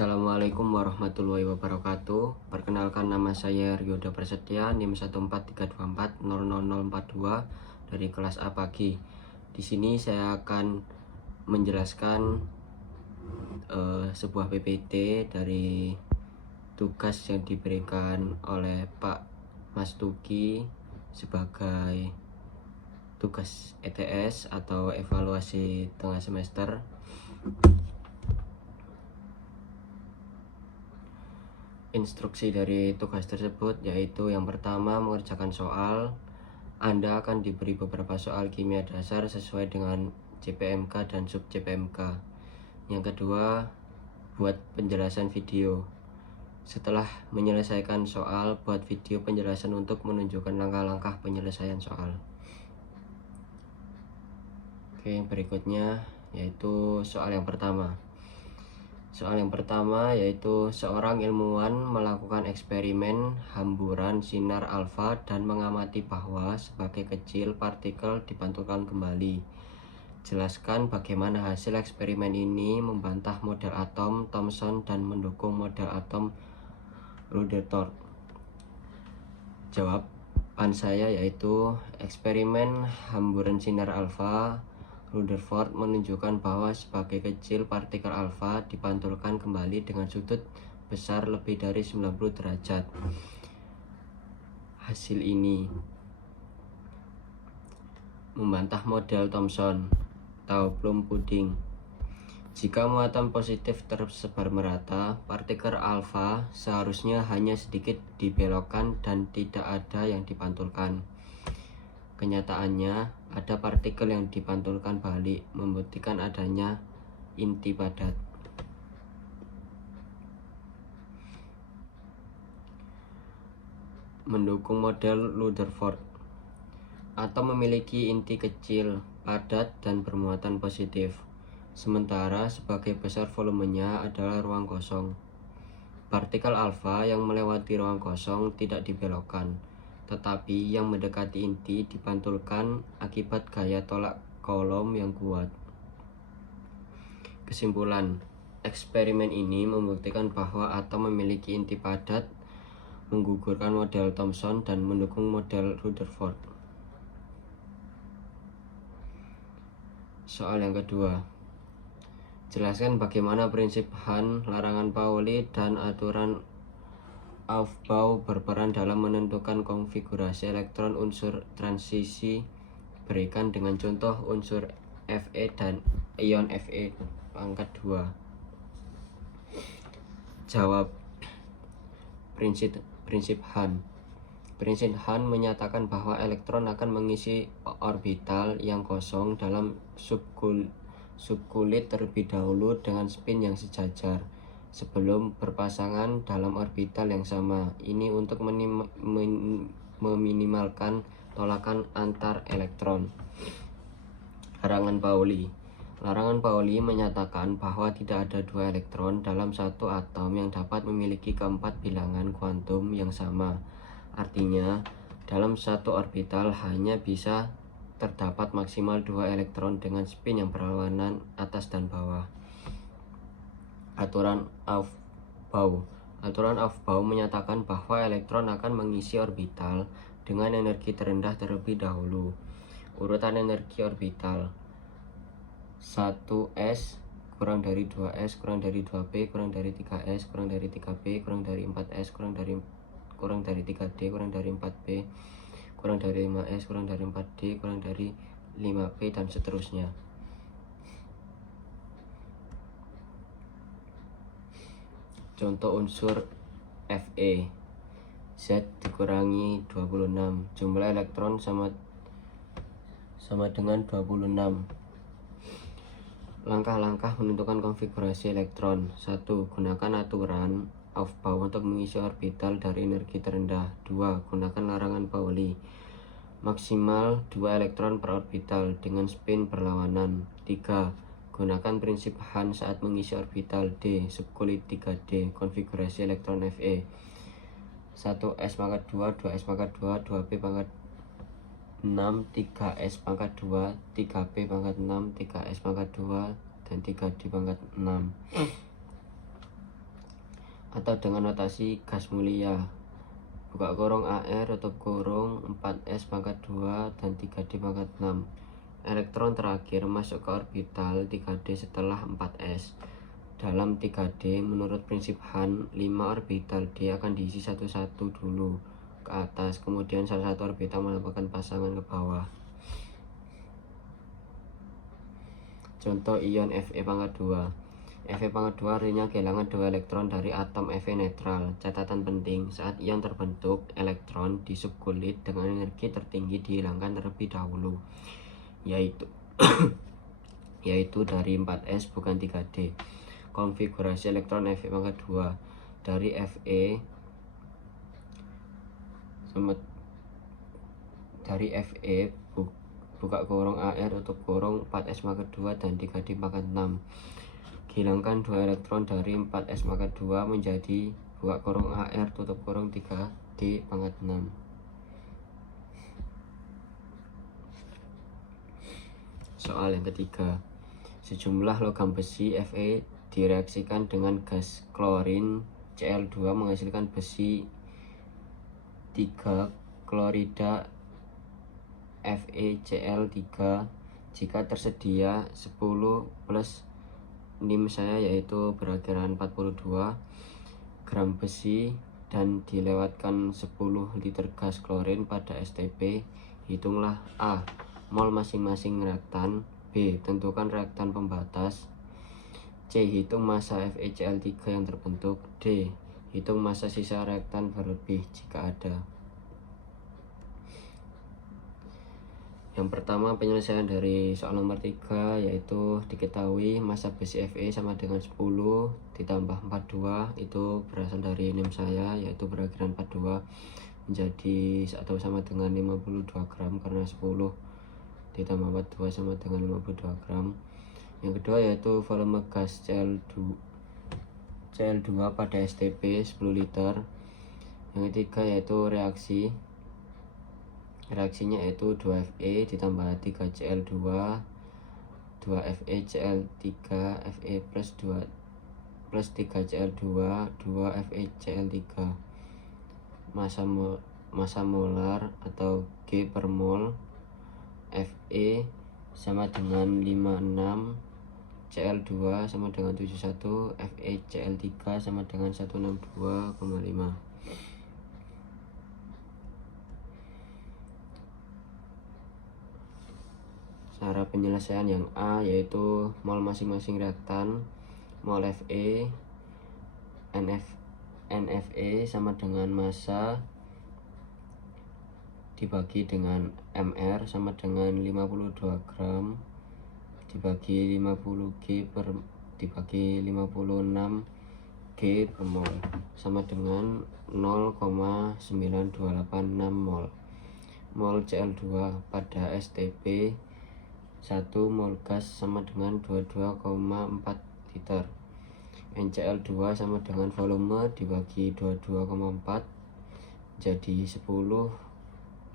Assalamualaikum warahmatullahi wabarakatuh. Perkenalkan, nama saya Ryoda Prasetya, NIM 14324000042 dari kelas A pagi. Di sini saya akan menjelaskan sebuah PPT dari tugas yang diberikan oleh Pak Mas Tuki sebagai tugas ETS atau evaluasi tengah semester. Instruksi dari tugas tersebut yaitu yang pertama, mengerjakan soal. Anda akan diberi beberapa soal kimia dasar sesuai dengan JPMK dan sub JPMK. Yang kedua, buat penjelasan video. Setelah menyelesaikan soal, buat video penjelasan untuk menunjukkan langkah-langkah penyelesaian soal. Oke, berikutnya yaitu soal yang pertama. Soal yang pertama yaitu seorang ilmuwan melakukan eksperimen hamburan sinar alfa dan mengamati bahwa sebagai kecil partikel dipantulkan kembali. Jelaskan bagaimana hasil eksperimen ini membantah model atom Thomson dan mendukung model atom Rutherford. Jawaban saya yaitu eksperimen hamburan sinar alfa Rutherford menunjukkan bahwa sebagai kecil partikel alfa dipantulkan kembali dengan sudut besar lebih dari 90 derajat. Hasil ini membantah model Thomson atau plum pudding. Jika muatan positif tersebar merata, partikel alfa seharusnya hanya sedikit dibelokkan dan tidak ada yang dipantulkan. Kenyataannya, ada partikel yang dipantulkan balik, membuktikan adanya inti padat. Mendukung model Rutherford. Atom memiliki inti kecil, padat, dan bermuatan positif. Sementara sebagai besar volumenya adalah ruang kosong. Partikel alfa yang melewati ruang kosong tidak dibelokkan, tetapi yang mendekati inti dipantulkan akibat gaya tolak Coulomb yang kuat. Kesimpulan, eksperimen ini membuktikan bahwa atom memiliki inti padat, menggugurkan model Thomson, dan mendukung model Rutherford. Soal yang kedua, jelaskan bagaimana prinsip Hahn, larangan Pauli, dan aturan Aufbau berperan dalam menentukan konfigurasi elektron unsur transisi. Berikan dengan contoh unsur Fe dan ion Fe pangkat 2. Jawab. Prinsip Hahn. Prinsip Hahn menyatakan bahwa elektron akan mengisi orbital yang kosong dalam subkulit terlebih dahulu dengan spin yang sejajar sebelum berpasangan dalam orbital yang sama. Ini untuk meminimalkan tolakan antar elektron. Larangan Pauli. Larangan Pauli menyatakan bahwa tidak ada dua elektron dalam satu atom yang dapat memiliki keempat bilangan kuantum yang sama. Artinya, dalam satu orbital hanya bisa terdapat maksimal dua elektron dengan spin yang berlawanan atas dan bawah. Aturan Aufbau. Aturan Aufbau menyatakan bahwa elektron akan mengisi orbital dengan energi terendah terlebih dahulu. Urutan energi orbital: 1s kurang dari 2s kurang dari 2p kurang dari 3s kurang dari 3p kurang dari 4s kurang dari 3d kurang dari 4p kurang dari 5s kurang dari 4d kurang dari 5p dan seterusnya. Contoh unsur Fe: Z dikurangi 26, jumlah elektron sama dengan 26. Langkah-langkah menentukan konfigurasi elektron. 1. Gunakan aturan Aufbau untuk mengisi orbital dari energi terendah. 2. Gunakan larangan Pauli, maksimal 2 elektron per orbital dengan spin berlawanan. 3. Gunakan prinsip Hahn saat mengisi orbital D subkulit 3D. Konfigurasi elektron Fe: 1s pangkat 2, 2s pangkat 2, 2p pangkat 6, 3s pangkat 2, 3p pangkat 6, 3s pangkat 2, dan 3d pangkat 6. atau dengan notasi gas mulia. Buka kurung AR tutup kurung 4s pangkat 2 dan 3D pangkat 6. Elektron terakhir masuk ke orbital 3D setelah 4s. Dalam 3D menurut prinsip Hahn, 5 orbital D akan diisi satu-satu dulu ke atas, kemudian salah satu orbital melakukan pasangan ke bawah. Contoh ion Fe pangkat 2. Fe pangkat 2 artinya kehilangan 2 elektron dari atom Fe netral. Catatan penting, saat ion terbentuk, elektron di subkulit dengan energi tertinggi dihilangkan terlebih dahulu, yaitu dari 4s bukan 3D. Konfigurasi elektron Fe pangkat 2 dari Fe buka kurung AR tutup kurung 4s pangkat 2 dan 3D pangkat 6. Hilangkan 2 elektron dari 4s pangkat 2 menjadi buka kurung AR tutup kurung 3D pangkat 6. Soal yang ketiga, sejumlah logam besi Fe direaksikan dengan gas klorin Cl2 menghasilkan besi 3 klorida FeCl3 jika tersedia 10 plus NIM saya yaitu berakhiran 42 gram besi dan dilewatkan 10 liter gas klorin pada STP. Hitunglah A. Mol masing-masing reaktan. B. Tentukan reaktan pembatas. C. Hitung massa FeCl3 yang terbentuk. D. Hitung massa sisa reaktan berlebih jika ada. Yang pertama, penyelesaian dari soal nomor 3 yaitu diketahui massa besi Fe sama dengan 10 ditambah 42, itu berasal dari NIM saya yaitu berakhiran 42 menjadi atau sama dengan 52 gram karena 10 ditambah 42 sama dengan 52 gram. Yang kedua yaitu volume gas Cl2 pada STP 10 liter. Yang ketiga yaitu reaksinya yaitu 2Fe ditambah 3Cl2 2FeCl3 Fe plus 3Cl2 2FeCl3. Massa molar atau G per mol Fe sama dengan 56, Cl2 sama dengan 71, FeCl3 sama dengan 162,5. Cara penyelesaian yang A yaitu mol masing-masing reaktan. Mol Fe NFe sama dengan massa dibagi dengan Mr sama dengan 52 gram dibagi 50 G dibagi 56 G per mol sama dengan 0,9286 mol. Mol Cl2 pada STP 1 mol gas sama dengan 22,4 liter. NCl2 sama dengan volume dibagi 22,4 jadi 10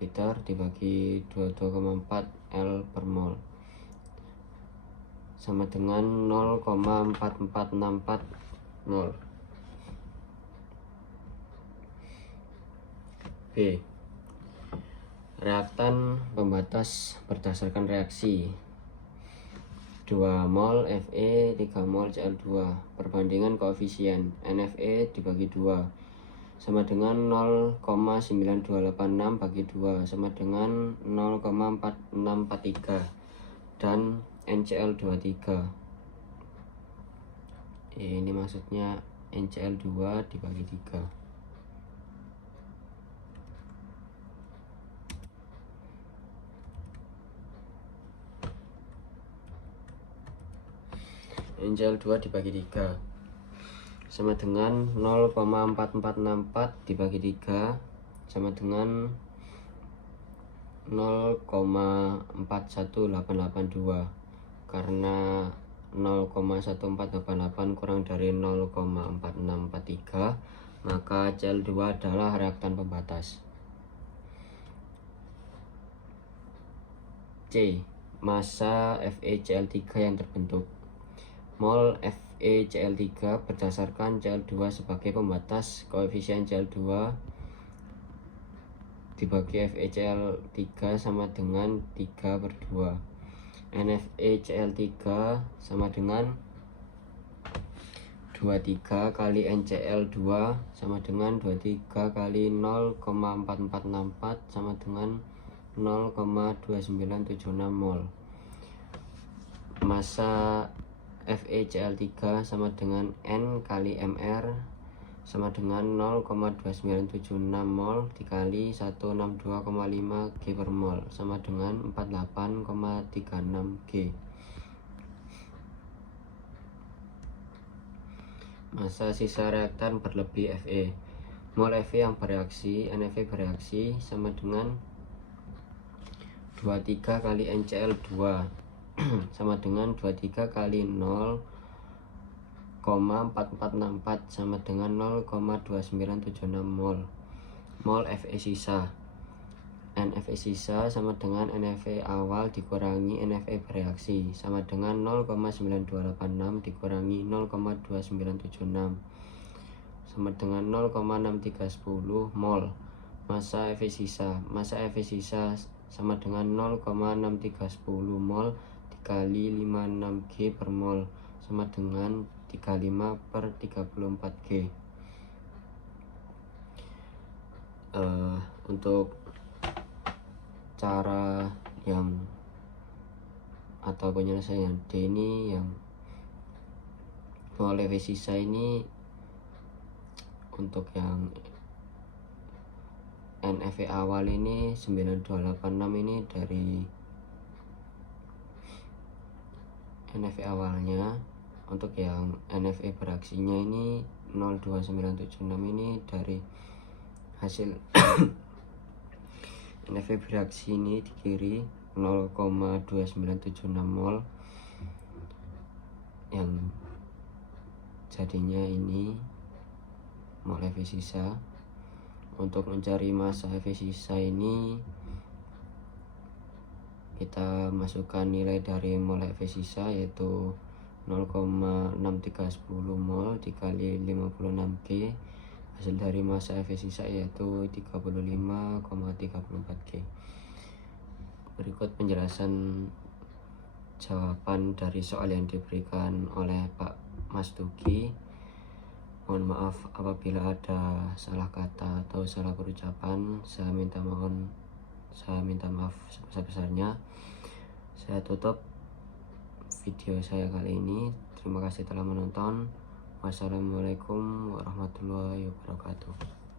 liter dibagi 22,4 L per mol sama dengan 0,4464 mol. B. Reaktan pembatas berdasarkan reaksi 2 mol Fe 3 mol Cl2. Perbandingan koefisien NFe dibagi 2 sama dengan 0,9286 bagi 2 sama dengan 0,4643 dan NCl23 ini maksudnya NCl2 dibagi 3. NCl2 dibagi 3 sama dengan 0,4464 dibagi 3 sama dengan 0,41882 karena 0,1488 kurang dari 0,4643 maka Cl2 adalah reaktan pembatas. C. Massa FeCl3 yang terbentuk. Mol FeCl3 berdasarkan Cl2 sebagai pembatas. Koefisien Cl2 dibagi FeCl3 sama dengan 3/2. NFeCl3 sama dengan 23 kali NCl2 sama dengan 23 kali 0,4464 sama dengan 0,2976 mol. Massa FeCl3 sama dengan N kali Mr sama dengan 0,2976 mol dikali 162,5 G per mol sama dengan 48,36 G. Massa sisa reaktan berlebih Fe. Mol Fe yang bereaksi, NF bereaksi sama dengan 23 kali NCl2 sama dengan 23 kali 0,4464 sama dengan 0,2976 mol. Mol Fe sisa, NF sisa sama dengan NF awal dikurangi NF bereaksi sama dengan 0,9286 dikurangi 0,2976 sama dengan 0,6310 mol. Massa Fe sisa, massa Fe sisa sama dengan 0,6310 mol dikali 56 G per mol sama dengan 35/34 G. Untuk cara yang atau penyelesaian D ini yang mol Fe sisa ini, untuk yang NF awal ini 9286 ini dari NF awalnya. Untuk yang NF bereaksinya ini 02976 ini dari hasil NF bereaksi ini di kiri 0,2976 mol yang jadinya ini mol Fe sisa. Untuk mencari massa Fe sisa ini kita masukkan nilai dari mol Fe sisa yaitu 0,6310 mol dikali 56 G. Hasil dari massa Fe sisa yaitu 35,34 G. Berikut penjelasan jawaban dari soal yang diberikan oleh Pak Mas Duki. Mohon maaf apabila ada salah kata atau salah perucapan. Saya minta maaf sebesar-besarnya. Saya tutup video saya kali ini. Terima kasih telah menonton. Wassalamualaikum warahmatullahi wabarakatuh.